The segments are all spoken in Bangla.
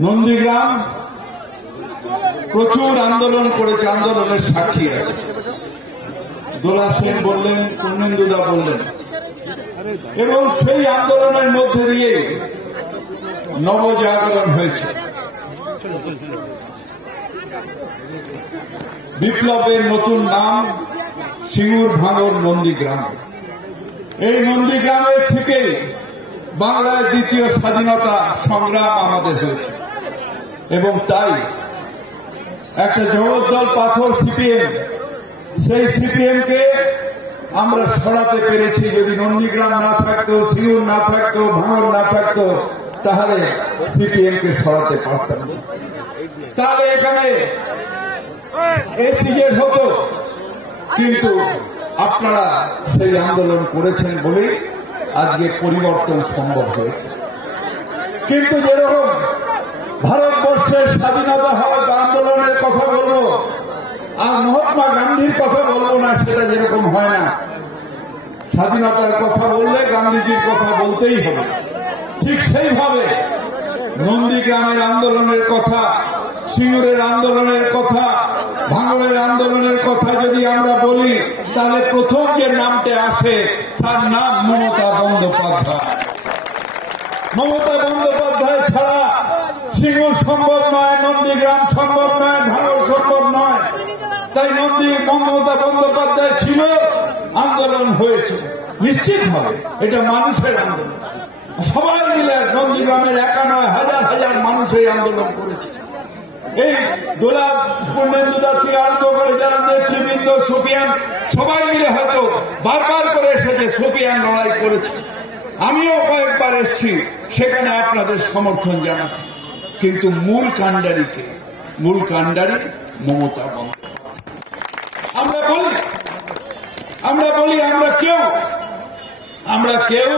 নন্দীগ্রাম প্রচুর আন্দোলন করেছে, আন্দোলনের সাক্ষী আছে। দোলা সেন বললেন, পূর্ণেন্দুদা বললেন, এবং সেই আন্দোলনের মধ্যে দিয়ে নবজাগরণ হয়েছে। বিপ্লবের নতুন নাম সিঙ্গুর ভাঙর নন্দীগ্রাম। এই নন্দীগ্রামের থেকে বাংলায় দ্বিতীয় স্বাধীনতা সংগ্রাম আমাদের হয়েছে, এবং তাই একটা জগদ্দল পাথর সিপিএম, সেই সিপিএম কে আমরা সরাতে পেরেছি। যদি নন্দীগ্রাম না থাকতো, সিঙ্গুর না থাকতো, ভাঙর না থাকতো, তাহলে সিপিএম কে সরাতে পারতাম না। তাহলে এখানে এসিজেড হতো, কিন্তু আপনারা সেই আন্দোলন করেছেন বলেই আজকে পরিবর্তন সম্ভব হয়েছে। কিন্তু যেরকম ভারতবর্ষের স্বাধীনতা হওয়ার আন্দোলনের কথা বলবো আর মহাত্মা গান্ধীর কথা বলবো না, সেটা যেরকম হয় না। স্বাধীনতার কথা বললে গান্ধীজির কথা বলতেই হবে। ঠিক সেইভাবে নন্দীগ্রামের আন্দোলনের কথা, সিঙ্গুরের আন্দোলনের কথা, ভাঙড়ের আন্দোলনের কথা যদি আমরা বলি, তাহলে প্রথম যে নামটা আসে তার নাম মমতা বন্দ্যোপাধ্যায়। মমতা বন্দ্যোপাধ্যায় ছাড়া সিঙ্গুর সম্ভব নয়, নন্দীগ্রাম সম্ভব নয়, ভাঙড় সম্ভব নয়। তাই মমতা বন্দ্যোপাধ্যায় ছিল, আন্দোলন হয়েছে নিশ্চিতভাবে। এটা মানুষের আন্দোলন, সবাই মিলে নন্দীগ্রামের একা নয়, হাজার হাজার মানুষ এই আন্দোলন করেছে। এই দোলা পূর্ণেন্দুদা থেকে আরম্ভ করে যারা নেতৃবৃন্দ, সুফিয়ান, সবাই মিলে হয়তো বারবার করে এসেছে, সুফিয়ান লড়াই করেছে। আমিও কয়েকবার এসেছি, সেখানে আপনাদের সমর্থন জানাতে। কিন্তু মূল কাণ্ডারিকে, মূল কাণ্ডারি মমতা বন্দ্যোপাধ্যায়। আমরা বলি আমরা কেউ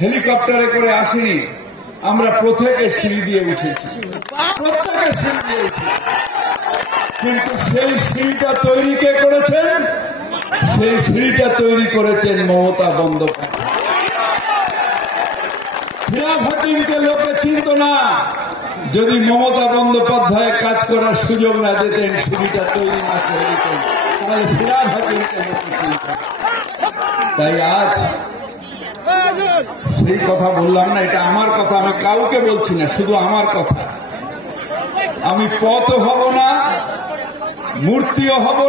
হেলিকপ্টারে করে আসিনি, আমরা প্রত্যেকে সিঁড়ি দিয়ে উঠেছি, প্রত্যেকে সিঁড়ি দিয়ে উঠেছি। কিন্তু সেই সিঁড়িটা তৈরি কে করেছেন? সেই সিঁড়িটা তৈরি করেছেন মমতা বন্দ্যোপাধ্যায়। ফিরাদ হাকিমকে লোকে চিনত না, যদি মমতা বন্দ্যোপাধ্যায় কাজ করার সুযোগ না দিতেন, সিঁড়িটা তৈরি না করে দিতেন, তাহলে ফিরাদ হাকিমকে লোকে চিনত। তাই আজ সেই কথা বললাম না, এটা আমার কথা, আমি কাউকে বলছি না, শুধু আমার কথা। আমি পথও হব না, মূর্তিও হব